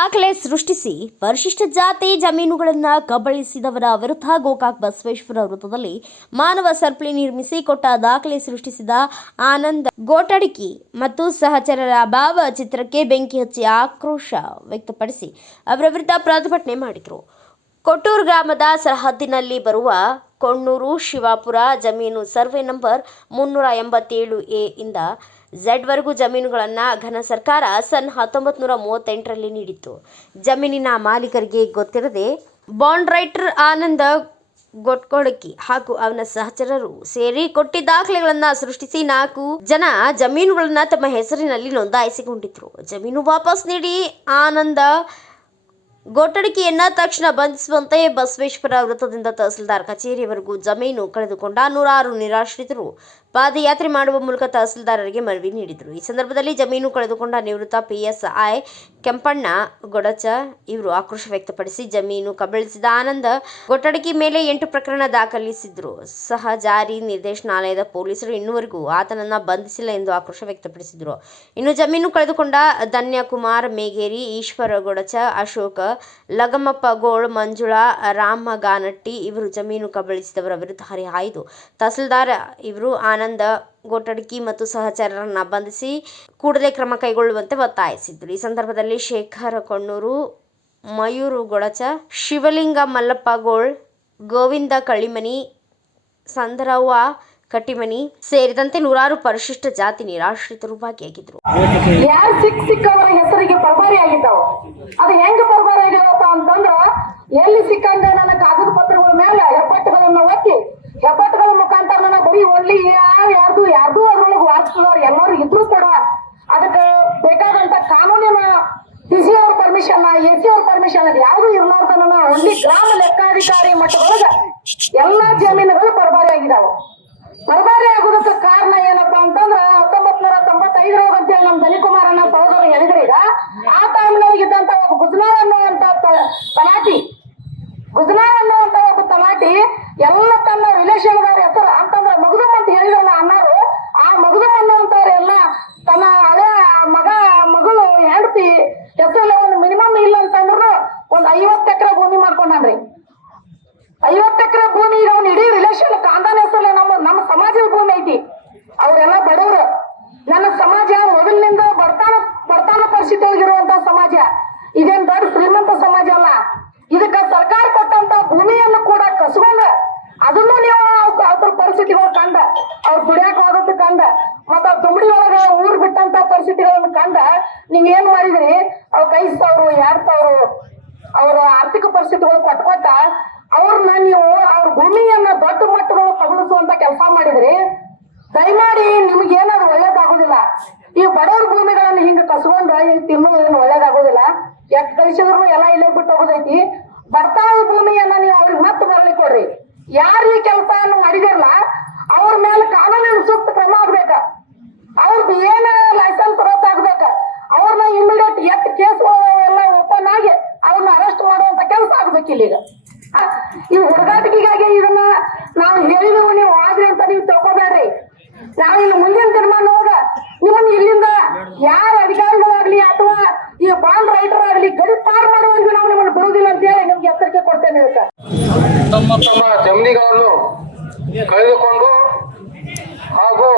ದಾಖಲೆ ಸೃಷ್ಟಿಸಿ ಪರಿಶಿಷ್ಟ ಜಾತಿ ಜಮೀನುಗಳನ್ನು ಕಬಳಿಸಿದವರ ವಿರುದ್ಧ ಗೋಕಾಕ್ ಬಸವೇಶ್ವರ ವೃತ್ತದಲ್ಲಿ ಮಾನವ ಸರಪಳಿ ನಿರ್ಮಿಸಿ ಕೊಟ್ಟ ದಾಖಲೆ ಸೃಷ್ಟಿಸಿದ ಆನಂದ್ ಗೋಟಡಿಕಿ ಮತ್ತು ಸಹಚರರ ಭಾವಚಿತ್ರಕ್ಕೆ ಬೆಂಕಿ ಹಚ್ಚಿ ಆಕ್ರೋಶ ವ್ಯಕ್ತಪಡಿಸಿ ಅವರ ವಿರುದ್ಧ ಪ್ರತಿಭಟನೆ ಮಾಡಿದರು. ಕೊಟ್ಟೂರು ಗ್ರಾಮದ ಸರಹದ್ದಿನಲ್ಲಿ ಬರುವ ಕೊಣ್ಣೂರು ಶಿವಾಪುರ ಜಮೀನು ಸರ್ವೆ ನಂಬರ್ 387A ಇಂದ ಝೆಡ್ ವರೆಗೂ ಜಮೀನುಗಳನ್ನು ಘನ ಸರ್ಕಾರ ಸನ್ 1938ರಲ್ಲಿ ನೀಡಿತ್ತು. ಜಮೀನಿನ ಮಾಲೀಕರಿಗೆ ಗೊತ್ತಿರದೆ ಬಾಂಡ್ ರೈಟರ್ ಆನಂದ ಗೋಟ್ಕೊಡಕಿ ಹಾಗೂ ಅವನ ಸಹಚರರು ಸೇರಿ ಕೊಟ್ಟಿ ದಾಖಲೆಗಳನ್ನು ಸೃಷ್ಟಿಸಿ 4 ಜನ ಜಮೀನುಗಳನ್ನು ತಮ್ಮ ಹೆಸರಿನಲ್ಲಿ ನೋಂದಾಯಿಸಿಕೊಂಡಿದ್ರು. ಜಮೀನು ವಾಪಸ್ ನೀಡಿ ಆನಂದ ಗೋಟಡಿಕೆಯನ್ನ ತಕ್ಷಣ ಬಂಧಿಸುವಂತೆ ಬಸವೇಶ್ವರ ವೃತ್ತದಿಂದ ತಹಸೀಲ್ದಾರ್ ಕಚೇರಿಯವರೆಗೂ ಜಮೀನು ಕಳೆದುಕೊಂಡ ನೂರಾರು ನಿರಾಶ್ರಿತರು ಪಾದಯಾತ್ರೆ ಮಾಡುವ ಮೂಲಕ ತಹಸೀಲ್ದಾರರಿಗೆ ಮನವಿ ನೀಡಿದರು. ಈ ಸಂದರ್ಭದಲ್ಲಿ ಜಮೀನು ಕಳೆದುಕೊಂಡ ನಿವೃತ್ತ PSI ಕೆಂಪಣ್ಣ ಗೊಡಚ ಇವರು ಆಕ್ರೋಶ ವ್ಯಕ್ತಪಡಿಸಿ ಜಮೀನು ಕಬಳಿಸಿದ ಆನಂದ ಗೋಟಡಿಕೆ ಮೇಲೆ 8 ಪ್ರಕರಣ ದಾಖಲಿಸಿದ್ರು. ಸಹ ಜಾರಿ ನಿರ್ದೇಶನಾಲಯದ ಪೊಲೀಸರು ಇನ್ನೂವರೆಗೂ ಆತನನ್ನ ಬಂಧಿಸಿಲ್ಲ ಎಂದು ಆಕ್ರೋಶ ವ್ಯಕ್ತಪಡಿಸಿದರು. ಇನ್ನು ಜಮೀನು ಕಳೆದುಕೊಂಡ ಧನ್ಯಕುಮಾರ್ ಮೇಗೇರಿ, ಈಶ್ವರ ಗೊಡಚ, ಅಶೋಕ ಲಗಮಪ್ಪ ಗೋಳ್, ಮಂಜುಳಾ ರಾಮಗಾನಟ್ಟಿ ಇವರು ಜಮೀನು ಕಬಳಿಸಿದವರ ವಿರುದ್ಧ ಹರಿಹಾಯ್ದು ತಹಸೀಲ್ದಾರ್ ಇವರು ಆನಂದ ಗೋಟಡಿಕಿ ಮತ್ತು ಸಹಚರರನ್ನ ಬಂಧಿಸಿ ಕೂಡಲೇ ಕ್ರಮ ಕೈಗೊಳ್ಳುವಂತೆ ಒತ್ತಾಯಿಸಿದರು. ಈ ಸಂದರ್ಭದಲ್ಲಿ ಶೇಖರ್ ಕೊಣ್ಣೂರು, ಮಯೂರ್ ಗೊಡಚ, ಶಿವಲಿಂಗ ಮಲ್ಲಪ್ಪ ಗೋಳ್, ಗೋವಿಂದ ಕಳ್ಳಿಮನಿ, ಸಂದರವ್ವ ಕಟ್ಟಿಮನಿ ಸೇರಿದಂತೆ ನೂರಾರು ಪರಿಶಿಷ್ಟ ಜಾತಿ ನಿರಾಶ್ರಿತರು ಭಾಗಿಯಾಗಿದ್ದರು. ಯಾರು ಸಿಕ್ಕವರ ಹೆಸರಿಗೆ ಪರಬಾರಿ ಆಗಿದ್ದಾವ. ಅದು ಹೆಂಗ ಪರಬಾರಿ ಆಗ್ಯಾವಪ್ಪ ಅಂತಂದ್ರ ಎಲ್ಲಿ ಸಿಕ್ಕಂಗ ನನ್ನ ಕಾಗದ ಪತ್ರಗಳ ಮೇಲೆ ಹೆಬ್ಬಟ್ಟುಗಳನ್ನ ಒತ್ತಿ ಹೆಬ್ಬಟ್ಟುಗಳ ಮುಖಾಂತರ ನನ್ನ ಬರೀ ಒಳ್ಳಿ ಯಾರ್ದು ಅದ್ರೊಳಗೆ ವಾರಿಸಿದವ್ರು ಎಲ್ಲರೂ ಇದ್ರು ಕೂಡ ಅದಕ್ಕೆ ಬೇಕಾದಂತ ಕಾನೂನಿನ DC ಅವ್ರ ಪರ್ಮಿಷನ್, AC ಅವ್ರ ಪರ್ಮಿಷನ್ ಅದು ಯಾವ್ದು ಇರ್ಲಾರ್ದನ ಒಳ್ಳಿ ಗ್ರಾಮ ಲೆಕ್ಕಾಧಿಕಾರಿ ಮಟ್ಟದೊಳಗ ಎಲ್ಲಾ ಜಮೀನುಗಳು ಪರಬಾರಿ ಆಗಿದಾವ. ಪರಬಾರಿ ಆಗೋದಕ್ಕೆ ಕಾರಣ ಏನಪ್ಪಾ ಅಂತಂದ್ರ 1995 ಅಂತೇಳಿ ನಮ್ ಧನಿಕುಮಾರ್ ಅನ್ನೋ ಸಹೋದರ ಹೇಳಿದ್ರೆ ಈಗ ಆ ಟೈಮ್ನೊಳಗೆ ಇದ್ದಂತ ಒಬ್ಬ ಗುಜ್ನಾಳ್ ಅನ್ನುವಂತ ತಲಾಟಿ ಎಲ್ಲ ತನ್ನ ರಿಲೇಷನ್ದವ್ರ ಹೆಸರು ಅಂತಂದ್ರ ಮಗದುಮ್ ಅಂತ ಹೇಳಿದ್ರಲ್ಲ ಅಣ್ಣಾರು, ಆ ಮಗದುಮ್ ಅನ್ನುವಂತವ್ರೆಲ್ಲ ತನ್ನ ಹಳೆ ಮಗಳು ಹೆಂಡತಿ ಹೆಸರಲ್ಲಿ ಒಂದು ಮಿನಿಮಮ್ ಇಲ್ಲ ಅಂತಂದ್ರು ಒಂದ್ 50 ಎಕರೆ ಭೂಮಿ ಮಾಡ್ಕೊಂಡ್ರಿ. 50 ಎಕರೆ ಭೂಮಿ ಈಗ ಅವ್ನ ಇಡೀ ರಿಲೇಷನ್ ಕಾಂದಾನ ಹೆಸರಲ್ಲಿ ನಮ್ಮ ಸಮಾಜದ ಭೂಮಿ ಐತಿ. ಅವ್ರೆಲ್ಲ ಬಡವರು. ನನ್ನ ಸಮಾಜ ಮೊದಲಿನಿಂದ ಬರ್ತಾನ ಪರಿಸ್ಥಿತಿ ಒಳಗಿರುವಂತ ಸಮಾಜ, ಇದೇನ್ ದೊಡ್ಡ ಶ್ರೀಮಂತ ಸಮಾಜ ಅಲ್ಲ. ಇದಕ್ಕ ಸರ್ಕಾರ ಕೊಟ್ಟಂತ ಭೂಮಿಯನ್ನು ಕೂಡ ಕಸ್ಕೊಂಡ ಅದನ್ನು ನೀವು ಅವ್ರ ಪರಿಸ್ಥಿತಿಗಳು ಕಂಡ, ಅವ್ರು ದುಡಿಯಾಕ ಹೋಗೋದು ಕಂಡ, ಮತ್ತ ತುಮಡಿ ಒಳಗ ಊರ್ ಬಿಟ್ಟಂತ ಪರಿಸ್ಥಿತಿಗಳನ್ನು ಕಂಡ ನೀವ್ ಏನ್ ಮಾಡಿದ್ರಿ, ಅವ್ರ 5,000 2,000 ಅವ್ರ ಆರ್ಥಿಕ ಪರಿಸ್ಥಿತಿಗಳು ಕೊಟ್ಟ ಅವ್ರನ್ನ ನೀವು ಅವ್ರ ಭೂಮಿಯನ್ನ ದೊಡ್ಡ ಮಟ್ಟಗಳು ಕಬಳಿಸುವಂತ ಕೆಲಸ ಮಾಡಿದ್ರಿ. ದಯಮಾಡಿ ನಿಮ್ಗೆ ಏನಾದ್ರು ಒಳ್ಳೇದಾಗೋದಿಲ್ಲ. ಈ ಬಡವ್ರ ಭೂಮಿಗಳನ್ನ ಹಿಂಗ ಕಸ್ಕೊಂಡು ತಿನ್ನೋದು ಏನು ಒಳ್ಳೇದಾಗೋದಿಲ್ಲ. ಎಷ್ಟ್ ಕಳಿಸಿದ್ರು ಎಲ್ಲ ಇಲ್ಲೇ ಬಿಟ್ಟು ಹೋಗೋದೈತಿ. ಬರ್ತಾವ ಭೂಮಿಯನ್ನ ನೀವು ಅವ್ರಿಗೆ ಮತ್ತೆ ಬರಲಿ ಕೊಡ್ರಿ. ಯಾರು ಈ ಕೆಲಸ ಮಾಡಿದಿರಲ್ಲ ಅವ್ರ ಮೇಲೆ ಕಾನೂನಿನ ಸೂಕ್ತ ಕ್ರಮ ಆಗ್ಬೇಕ. ಅವ್ರದ್ದು ಏನ ಲೈಸೆನ್ಸ್ ರದ್ದಾಗ್ಬೇಕ. ಅವ್ರನ್ನ ಇಮಿಡಿಯೇಟ್ ಎಷ್ಟ್ ಕೇಸ್ಗಳೆಲ್ಲ ಓಪನ್ ಆಗಿ ಅವ್ರನ್ನ ಅರೆಸ್ಟ್ ಮಾಡುವಂತ ಕೆಲಸ ಆಗ್ಬೇಕಿಲ್ಲ. ಈಗ ಈ ಹುಡುಗಾಟಿಕೆಗಾಗಿ ಇದನ್ನ ನಾವು ಹೇಳಿದವು ನೀವು ಆದ್ರಿ ಅಂತ ನೀವು ತಗೋಬೇಡ್ರಿ. ನಾವು ಇನ್ನು ಮುಂದಿನ ತೀರ್ಮಾನವಾಗ ನಿಮ್ಮನ್ನ ಇಲ್ಲಿಂದ ಯಾರ ಅಧಿಕಾರಿಗಳಾಗ್ಲಿ ಅಥವಾ ಈ ಬಾಂಡ್ ರೈಟರ್ ಆಗ್ಲಿ ಗಡಿ ಪಾರ್ ಮಾಡುವವರೆಗೂ ನಾವು ನಿಮ್ಮನ್ನು ಬಿಡುವುದಿಲ್ಲ ಅಂತ ಹೇಳಿ ನಿಮ್ಗೆ ಎಚ್ಚರಿಕೆ ಕೊಡ್ತೇನೆ. ತಮ್ಮ ಜಮೀನುಗಳನ್ನು ಕಳೆದುಕೊಂಡು ಹಾಗೂ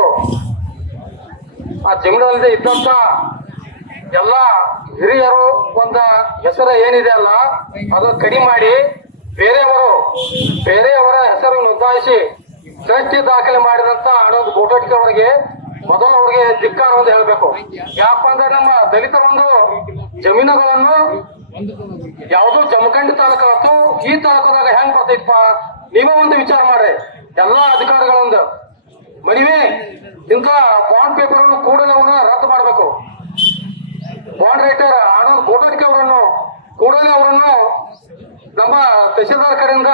ಆ ಜಮೀನಲ್ಲಿ ಇದ್ದಂತ ಎಲ್ಲ ಹಿರಿಯರು ಒಂದ ಹೆಸರು ಏನಿದೆ ಅಲ್ಲ ಅದು ಕಡಿಮೆ ಮಾಡಿ ಬೇರೆಯವರ ಹೆಸರು ನೋಂದಾಯಿಸಿ ಟ್ರಸ್ಟ್ ದಾಖಲೆ ಮಾಡಿದಂತ ಆನಂದ್ ಗೋಟಡಿಕೆ ಅವರಿಗೆ ಮೊದಲು ಅವ್ರಿಗೆ ಧಿಕ್ಕಾರವನ್ನು ಹೇಳ್ಬೇಕು. ಯಾಕಂದ್ರೆ ನಮ್ಮ ದಲಿತ ಒಂದು ಜಮೀನುಗಳನ್ನು ಯಾವ್ದು ಜಮಖಂಡಿ ತಾಲೂಕು ಅಥವಾ ಈ ತಾಲೂಕದಾಗ ಹೆಂಗ್ ಬರ್ತೈತಪ್ಪ ನೀವೇ ಒಂದು ವಿಚಾರ ಮಾಡ್ರಿ. ಎಲ್ಲಾ ಅಧಿಕಾರಿಗಳಿಂದ ಮನವಿ ಇಂಥ ಬಾಂಡ್ ಪೇಪರ್ ಅನ್ನು ಕೂಡಲೇ ಅವ್ರನ್ನ ರದ್ದು ಮಾಡಬೇಕು. ಬಾಂಡ್ ರೈಟರ್ ಆನಂದ್ ಗೋಟಡಿಕೆ ಕೂಡಲೇ ಅವರನ್ನು ನಮ್ಮ ತಹಸೀಲ್ದಾರ್ ಕಡೆಯಿಂದ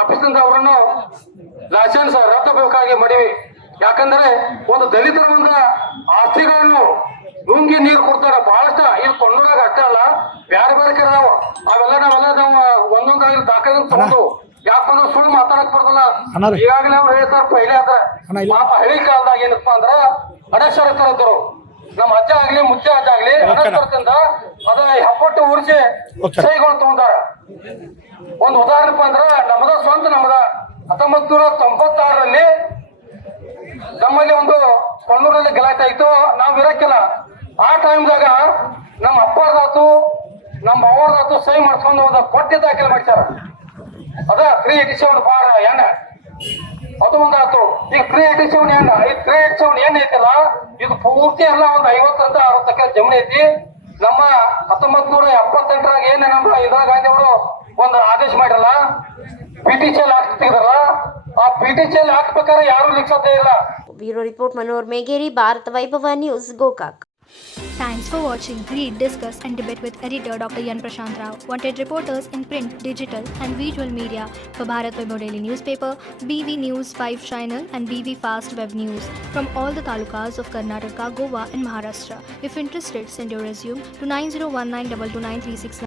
ಆಫೀಸ್ನಿಂದ ಅವರನ್ನು ಲೈಸೆನ್ಸ್ ರದ್ದು ಬೇಕಾಗಿ ಮನವಿ. ಯಾಕಂದ್ರೆ ಒಂದು ದಲಿತರ ಒಂದು ಆಸ್ತಿಗಳನ್ನು ನುಂಗಿ ನೀರು ಕೊಡ್ತಾರ ಬಹಳಷ್ಟ. ಇದು ಕೊಂಡೋದಾಗ ಅಷ್ಟೇ ಅಲ್ಲ, ಬೇರೆ ಕಡೆ ನಾವೆಲ್ಲ ನಾವು ಒಂದೊಂದಾಗಿ ದಾಖಲೆ ತಗೊಂಡು ಯಾಕಂದ್ರೆ ಸುಳ್ಳು ಮಾತಾಡಕ್ ಬರೋದಲ್ಲ. ಈಗಾಗಲೇ ಅವ್ರು ಹೇಳ್ತಾರ ಪೈಲೆ ಆದ್ರೆ ಪಾಪ ಹಳಿ ಕಾಲದಾಗ ಏನಪ್ಪಾ ಅಂದ್ರ ಅನಕ್ಷರಸ್ಥರು ನಮ್ಮ ಅಜ್ಜ ಆಗ್ಲಿ ಮುಚ್ಚ ಅಜ್ಜ ಆಗ್ಲಿ ಅನಕ್ಷರದಿಂದ ಅದನ್ನ ಹೆಪ್ಪಟ್ಟು ಉರಿಸಿ ಸಹಿಗಳು ತಗೊಂಡಾರ. ಒಂದು ಉದಾಹರಣೆ ಅಂದ್ರ ನಮ್ಮದ 1996ರಲ್ಲಿ ನಮ್ಮಲ್ಲಿ ಒಂದು ಕೊಣ್ಣೂರಲ್ಲಿ ಗಲಾಟೆ ಆಯ್ತು. ನಾವ್ ಇರಕ್ಕಿಲ್ಲ. ಆ ಟೈಮ್ದಾಗ ನಮ್ಮ ಅಪ್ಪರ್ದಾತು ನಮ್ಮ ಅವ್ರದಾತು ಸಹಿ ಮಾಡ್ಸ್ಕೊಂಡು ಒಂದು ಪಟ್ಟಿ ದಾಖಲೆ ಮಾಡ್ತಾರ. ಅದ 387 ಬಾರ್ ಎಣ್ಣ ಅದು ಒಂದಾತು. ಈಗ 387 ಎಣ್ಣ, ಈ 387 ಏನ್ ಐತಲ್ಲ ಇದು ಪೂರ್ತಿ ಎಲ್ಲ ಒಂದು 50 60 ಎಕರೆ ಜಮೀನ್ ಐತಿ. ನಮ್ಮ 1978ರಾಗ ಏನ್ ನಮ್ಮ ಇಂದಿರಾ ಗಾಂಧಿ ಅವರು ಒಂದು ಆದೇಶ ಮಾಡಿರಲ್ಲ, PTCL ಆಕ್ಟ್ ತೆಗೆದಾರ. ಆ PTCL ಆಕ್ಟ್ ಪ್ರಕಾರ ಯಾರು ಲಿಖಿಸದೇ ಇಲ್ಲ. ಬ್ಯೂರೋ ರಿಪೋರ್ಟ್ ಮನೋಹರ್ ಮೇಗೇರಿ, ಭಾರತ ವೈಭವ news, Gokak. Thanks for watching. Read, discuss and debate with editor Dr. Yan Prashant Rao. Wanted reporters in print, digital and visual media for Bharat Vaibhav Daily Newspaper, BV News 5 Channel and BV Fast Web News from all the talukas of Karnataka, Goa and Maharashtra. If interested, send your resume to 9019229369.